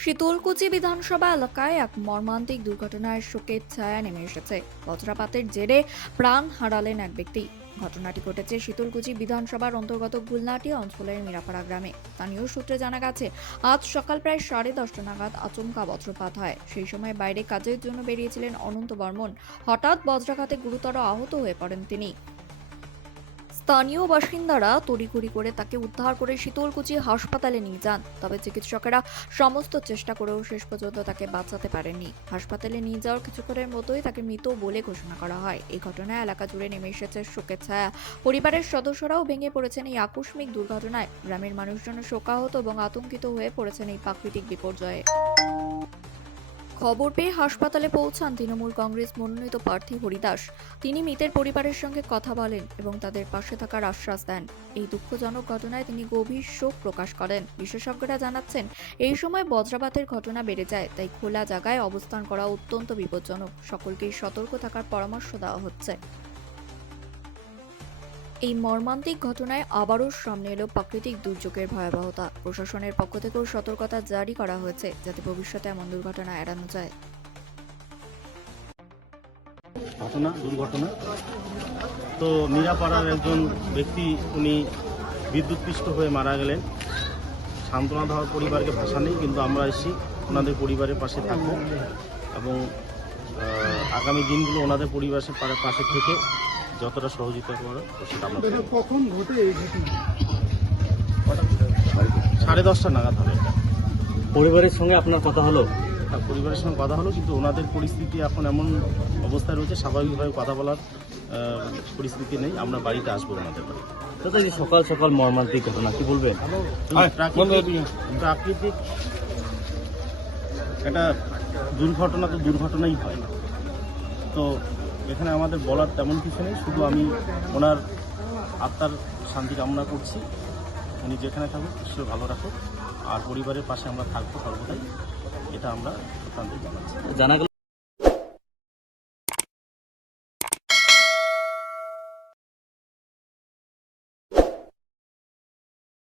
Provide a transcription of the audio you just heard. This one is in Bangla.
শীতলকুচি বিধানসভা এলাকায় এক মর্মান্তিক দুর্ঘটনায় শোকের ছায়া নেমে এসেছে। বজ্রপাতের জেরে প্রাণ হারালেন এক ব্যক্তি। ঘটনাটি ঘটেছে শীতলকুচি বিধানসভার অন্তর্গত গুলনাটি অঞ্চলের মিরাপাড়া গ্রামে। স্থানীয় সূত্রে জানা গেছে, আজ সকাল প্রায় 10:30 নাগাদ আচমকা বজ্রপাত হয়। সেই সময় বাইরে কাজের জন্য বেরিয়েছিলেন অনন্ত বর্মন। হঠাৎ বজ্রাঘাতে গুরুতর আহত হয়ে পড়েন তিনি। স্থানীয় বাসিন্দারা তড়িঘড়ি করে তাকে উদ্ধার করে শীতলকুচি হাসপাতালে নিয়ে যান। তবে চিকিৎসকেরা সমস্ত চেষ্টা করেও শেষ পর্যন্ত তাকে বাঁচাতে পারেননি। হাসপাতালে নিয়ে যাওয়ার কিছুক্ষণের মতোই তাকে মৃত বলে ঘোষণা করা হয়। এই ঘটনায় এলাকা জুড়ে নেমে এসেছে শোকের ছায়া। পরিবারের সদস্যরাও ভেঙে পড়েছেন এই আকস্মিক দুর্ঘটনায়। গ্রামের মানুষজন শোকাহত এবং আতঙ্কিত হয়ে পড়েছেন এই প্রাকৃতিক বিপর্যয়ে। খবর পেয়ে হাসপাতালে পৌঁছান তৃণমূল কংগ্রেস মনোনীত প্রার্থী হরিদাস। তিনি মৃতের পরিবারের সঙ্গে কথা বলেন এবং তাদের পাশে থাকার আশ্বাস দেন। এই দুঃখজনক ঘটনায় তিনি গভীর শোক প্রকাশ করেন। বিশেষজ্ঞরা জানাচ্ছেন, এই সময় বজ্রপাতের ঘটনা বেড়ে যায়, তাই খোলা জায়গায় অবস্থান করা অত্যন্ত বিপজ্জনক। সকলকেই সতর্ক থাকার পরামর্শ দেওয়া হচ্ছে। এই মর্মান্তিক ঘটনায় আবারও সামনে এলো প্রাকৃতিক দুর্যোগের ভয়াবহতা। প্রশাসনের পক্ষ থেকেও সতর্কতা জারি করা হয়েছে, যাতে ভবিষ্যতে এমন দুর্ঘটনা এড়ানো যায়। দুর্ঘটনা তো মিরাপাড়ার একজন ব্যক্তি, উনি বিদ্যুৎপৃষ্ট হয়ে মারা গেলেন। সান্ত্বনা দেওয়ার পরিবারকে ভাষা নেই, কিন্তু আমরা এসেছি ওনাদের পরিবারের পাশে থাকবো এবং আগামী দিনগুলো ওনাদের পরিবারের পাশে থেকে যতটা সহযোগিতা করার সেটা আমরা কখন ঘটে এই ঘটনা? 10:30 নাগাদ হবে। পরিবারের সঙ্গে আপনার কথা হলো? আর পরিবারের সঙ্গে কথা হলো, কিন্তু ওনাদের পরিস্থিতি এখন এমন অবস্থায় রয়েছে, স্বাভাবিকভাবে কথা বলার পরিস্থিতি নেই। আমরা বাড়িতে আসবো ওনাদের বাড়ি। দাদা, এই সকাল সকাল মর্মান্তিক ঘটনা, কি বলবেন? প্রাকৃতিক একটা দুর্ঘটনা তো দুর্ঘটনাই হয়। তো এখানে আমাদের বলার তেমন কিছু নেই, শুধু আমি ওনার আত্মার শান্তি কামনা করছি। উনি যেখানে থাকুক, ঈশ্বর ভালো রাখুক, আর পরিবারের পাশে আমরা থাকবো সর্বদাই, এটা আমরা জানাচ্ছি। জানা গেল